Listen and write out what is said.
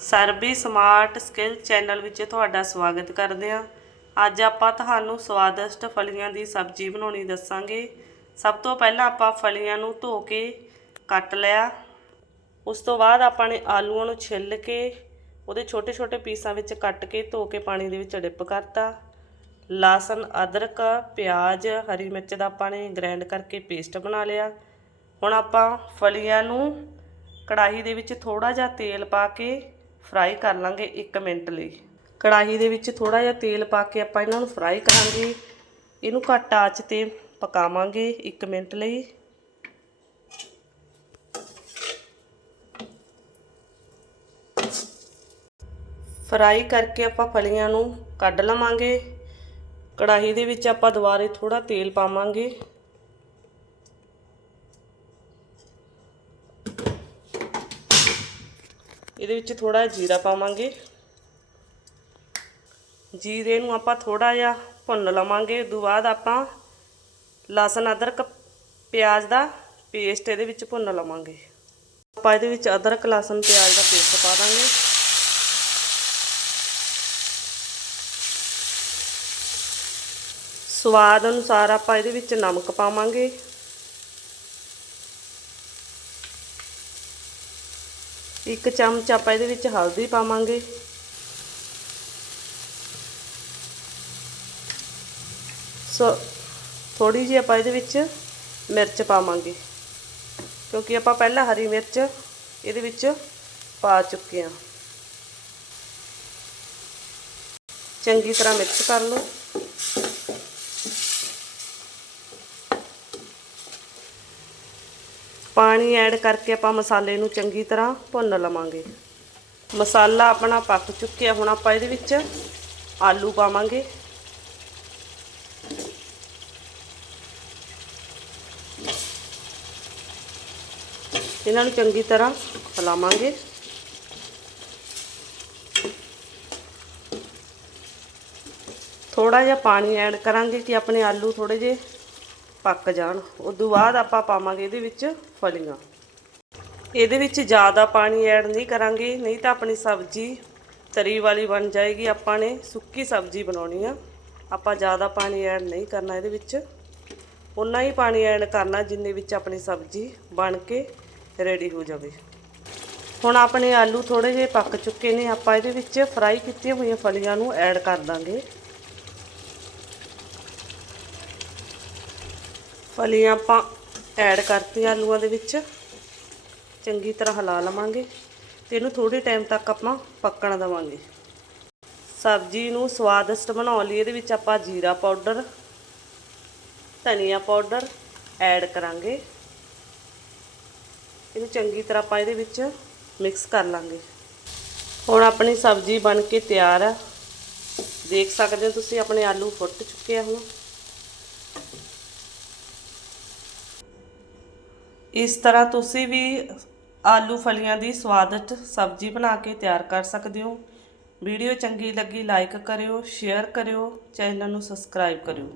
ਸਰਬੀ smart skill channel ਵਿੱਚ ਤੁਹਾਡਾ ਸਵਾਗਤ ਕਰਦੇ ਹਾਂ। ਅੱਜ ਆਪਾਂ ਤੁਹਾਨੂੰ ਸਵਾਦਿਸ਼ਟ ਫਲੀਆਂ ਦੀ ਸਬਜ਼ੀ ਬਣਾਉਣੀ ਦੱਸਾਂਗੇ। ਸਭ ਤੋਂ ਪਹਿਲਾਂ ਆਪਾਂ ਫਲੀਆਂ ਨੂੰ ਧੋ ਕੇ ਕੱਟ ਲਿਆ। ਉਸ ਤੋਂ ਬਾਅਦ ਆਪਾਂ ਨੇ ਆਲੂਆਂ ਨੂੰ ਛਿੱਲ ਕੇ ਉਹਦੇ ਛੋਟੇ ਛੋਟੇ ਪੀਸਾਂ ਵਿੱਚ ਕੱਟ ਕੇ ਧੋ ਕੇ ਪਾਣੀ ਦੇ ਵਿੱਚ ਡਿਪ ਕਰਤਾ। ਲਸਣ, ਅਦਰਕ, ਪਿਆਜ਼, ਹਰੀ ਮਿਰਚ ਦਾ ਆਪਾਂ ਨੇ ਗ੍ਰਾਈਂਡ ਕਰਕੇ ਪੇਸਟ ਬਣਾ ਲਿਆ। ਹੁਣ ਆਪਾਂ ਫਲੀਆਂ ਨੂੰ ਕੜਾਹੀ ਦੇ ਵਿੱਚ ਥੋੜਾ ਜਿਹਾ ਤੇਲ ਪਾ ਕੇ ਫਰਾਈ ਕਰ ਲਾਂਗੇ 1 ਮਿੰਟ ਲਈ। ਕੜਾਹੀ ਦੇ ਵਿੱਚ ਥੋੜਾ ਜਿਹਾ ਤੇਲ ਪਾ ਕੇ ਆਪਾਂ ਇਹਨਾਂ ਨੂੰ ਫਰਾਈ ਕਰਾਂਗੇ। ਇਹਨੂੰ ਘੱਟ ਆਂਚ ਤੇ ਪਕਾਵਾਂਗੇ 1 ਮਿੰਟ ਲਈ। ਫਰਾਈ ਕਰਕੇ ਆਪਾਂ ਫਲੀਆਂ ਨੂੰ ਕੱਢ ਲਵਾਂਗੇ। ਕੜਾਹੀ ਦੇ ਵਿੱਚ ਆਪਾਂ ਦੁਬਾਰੇ ਥੋੜਾ ਤੇਲ ਪਾਵਾਂਗੇ। ਇਹਦੇ ਵਿੱਚ ਥੋੜਾ ਜੀਰਾ ਪਾਵਾਂਗੇ। ਜੀਰੇ ਨੂੰ ਆਪਾਂ ਥੋੜਾ ਜਿਹਾ ਭੁੰਨ ਲਵਾਂਗੇ। ਉਦੋਂ ਬਾਅਦ ਆਪਾਂ ਲਸਣ, ਅਦਰਕ, ਪਿਆਜ਼ ਦਾ ਪੇਸਟ ਇਹਦੇ ਵਿੱਚ ਭੁੰਨ ਲਵਾਂਗੇ। ਆਪਾਂ ਇਹਦੇ ਵਿੱਚ ਅਦਰਕ, ਲਸਣ, ਪਿਆਜ਼ ਦਾ ਪੇਸਟ ਪਾ ਦਾਂਗੇ। ਸਵਾਦ ਅਨੁਸਾਰ ਆਪਾਂ ਇਹਦੇ ਵਿੱਚ ਨਮਕ ਪਾਵਾਂਗੇ। ਇੱਕ ਚਮਚ ਆਪਾਂ ਇਹਦੇ ਵਿੱਚ ਹਲਦੀ ਪਾਵਾਂਗੇ। ਸੋ ਥੋੜੀ ਜਿਹੀ ਆਪਾਂ ਇਹਦੇ ਵਿੱਚ ਮਿਰਚ ਪਾਵਾਂਗੇ। ਕਿਉਂਕਿ ਆਪਾਂ ਪਹਿਲਾਂ ਹਰੀ ਮਿਰਚ ਇਹਦੇ ਵਿੱਚ ਪਾ ਚੁੱਕੇ ਹਾਂ। ਚੰਗੀ ਤਰ੍ਹਾਂ ਮਿਕਸ ਕਰ ਲਓ। ਪਾਣੀ ਐਡ ਕਰਕੇ ਆਪਾਂ ਮਸਾਲੇ ਨੂੰ ਚੰਗੀ ਤਰ੍ਹਾਂ ਭੁੰਨ ਲਵਾਂਗੇ। ਮਸਾਲਾ ਆਪਣਾ ਪੱਕ ਚੁੱਕਿਆ ਹੁਣ ਆਪਾਂ ਇਹਦੇ ਵਿੱਚ ਆਲੂ ਪਾਵਾਂਗੇ। ਇਹਨਾਂ ਨੂੰ ਚੰਗੀ ਤਰ੍ਹਾਂ ਹਲਾਵਾਂਗੇ ਥੋੜਾ ਜਿਹਾ ਪਾਣੀ ਐਡ ਕਰਾਂਗੇ ਕਿ ਆਪਣੇ ਆਲੂ ਥੋੜੇ ਜਿਹੇ ਪੱਕ ਜਾਣ। ਉਦੋਂ ਬਾਅਦ ਆਪਾਂ ਪਾਵਾਂਗੇ ਇਹਦੇ ਵਿੱਚ ਫਲੀਆਂ। ਇਹਦੇ ਵਿੱਚ ਜ਼ਿਆਦਾ ਪਾਣੀ ਐਡ ਨਹੀਂ ਕਰਾਂਗੇ, ਨਹੀਂ ਤਾਂ ਆਪਣੀ ਸਬਜ਼ੀ ਤਰੀ ਵਾਲੀ ਬਣ ਜਾਏਗੀ। ਆਪਾਂ ਨੇ ਸੁੱਕੀ ਸਬਜ਼ੀ ਬਣਾਉਣੀ ਆ। ਆਪਾਂ ਜ਼ਿਆਦਾ ਪਾਣੀ ਐਡ ਨਹੀਂ ਕਰਨਾ ਇਹਦੇ ਵਿੱਚ। ਉਨਾ ਹੀ ਪਾਣੀ ਐਡ ਕਰਨਾ ਜਿੰਨੇ ਵਿੱਚ ਆਪਣੀ ਸਬਜ਼ੀ ਬਣ ਕੇ ਰੈਡੀ ਹੋ ਜਾਵੇ। ਹੁਣ ਆਪਣੇ ਆਲੂ ਥੋੜੇ ਜਿਹੇ ਪੱਕ ਚੁੱਕੇ ਨੇ। ਆਪਾਂ ਇਹਦੇ ਵਿੱਚ ਫਰਾਈ ਕੀਤੀਆਂ ਹੋਈਆਂ ਫਲੀਆਂ ਨੂੰ ਐਡ ਕਰ ਦਾਂਗੇ। ਫਲੀਆਂ ਆਪਾਂ ਐਡ ਕਰਤੀਆਂ ਆਲੂਆਂ ਦੇ ਵਿੱਚ। ਚੰਗੀ ਤਰ੍ਹਾਂ ਹਿਲਾ ਲਵਾਂਗੇ ਤੇ ਇਹਨੂੰ ਥੋੜੇ ਟਾਈਮ ਤੱਕ ਆਪਾਂ ਪੱਕਣ ਦੇਵਾਂਗੇ। ਸਬਜ਼ੀ ਨੂੰ ਸਵਾਦਿਸ਼ਟ ਬਣਾਉਣ ਲਈ ਇਹਦੇ ਵਿੱਚ ਆਪਾਂ ਜੀਰਾ ਪਾਊਡਰ ਧਨੀਆ ਪਾਊਡਰ ਐਡ ਕਰਾਂਗੇ। ਇਹਨੂੰ ਚੰਗੀ ਤਰ੍ਹਾਂ ਆਪਾਂ ਇਹਦੇ ਵਿੱਚ ਮਿਕਸ ਕਰ ਲਾਂਗੇ। ਹੁਣ ਆਪਣੀ ਸਬਜ਼ੀ ਬਣ ਕੇ ਤਿਆਰ ਆ। ਦੇਖ ਸਕਦੇ ਹੋ ਤੁਸੀਂ ਆਪਣੇ ਆਲੂ ਫੁੱਟ ਚੁੱਕੇ ਆ ਹੁਣ। ਇਸ ਤਰ੍ਹਾਂ ਤੁਸੀਂ ਵੀ ਆਲੂ ਫਲੀਆਂ ਦੀ ਸਵਾਦਿਸ਼ਟ ਸਬਜ਼ੀ ਬਣਾ ਕੇ ਤਿਆਰ ਕਰ ਸਕਦੇ ਹੋ। ਵੀਡੀਓ ਚੰਗੀ ਲੱਗੀ ਲਾਈਕ ਕਰਿਓ ਸ਼ੇਅਰ ਕਰਿਓ, ਚੈਨਲ ਨੂੰ ਸਬਸਕ੍ਰਾਈਬ ਕਰਿਓ।